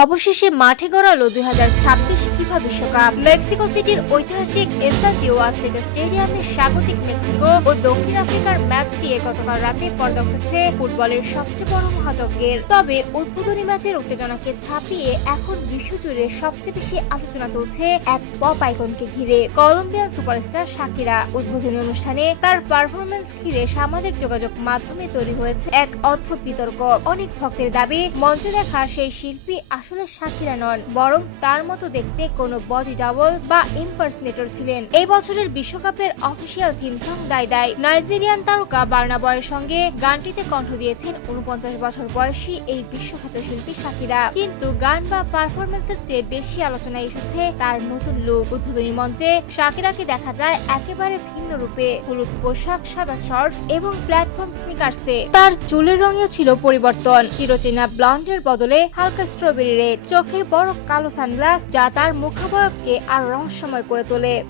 অবশেষে মাঠে গড়ালো 2026 ফিফা বিশ্বকাপ। মেক্সিকো সিটির ঐতিহাসিক এস্তাদিও আজতেকা স্টেডিয়ামে স্বাগতিক মেক্সিকো ও দক্ষিণ আফ্রিকার ম্যাচ দিয়ে গতকাল রাতে পর্দা উঠেছে ফুটবলের সবচেয়ে বড় মহাযজ্ঞের। তবে উদ্বোধনী ম্যাচের উত্তেজনাকে ছাপিয়ে এখন বিশ্বজুড়ে সবচেয়ে বেশি আলোচনা চলছে এক পপ আইকনকে ঘিরে, কলম্বিয়ান সুপারস্টার শাকিরা। উদ্বোধনী অনুষ্ঠানে তার পারফরমেন্স ঘিরে সামাজিক যোগাযোগ মাধ্যমে তৈরি হয়েছে এক অদ্ভুত বিতর্ক। অনেক ভক্তের দাবি, মঞ্চে দেখা সেই শিল্পী আসলে শাকিরা নন, বরং তার মতো দেখতে কোনো বডি ডাবল বা ইম্পারসনেটর ছিলেন। এই বছরের বিশ্বকাপের অফিসিয়াল থিম সং দাই দাই নাইজেরিয়ান তারকা বার্না বয়ের সঙ্গে গানটিতে কণ্ঠ দিয়েছেন 49 বছর বয়সী এই বিশ্বখ্যাত শিল্পী শাকিরা। কিন্তু গান বা পারফরমেন্সের চেয়ে বেশি আলোচনায় এসেছে তার নতুন লুক। উদ্বোধনী মঞ্চে শাকিরাকে দেখা যায় একেবারে ভিন্ন রূপে, হলুদ পোশাক, সাদা শর্টস এবং প্ল্যাটফর্ম স্নিকার্সে। তার চুলের রঙেও ছিল পরিবর্তন, চিরচেনা ব্লন্ডের বদলে হালকা স্ট্রবেরি রেড, চোখে বড় কালো সানগ্লাস, যা তার মুখাবয়বকে আর রহস্যময় করে তোলে।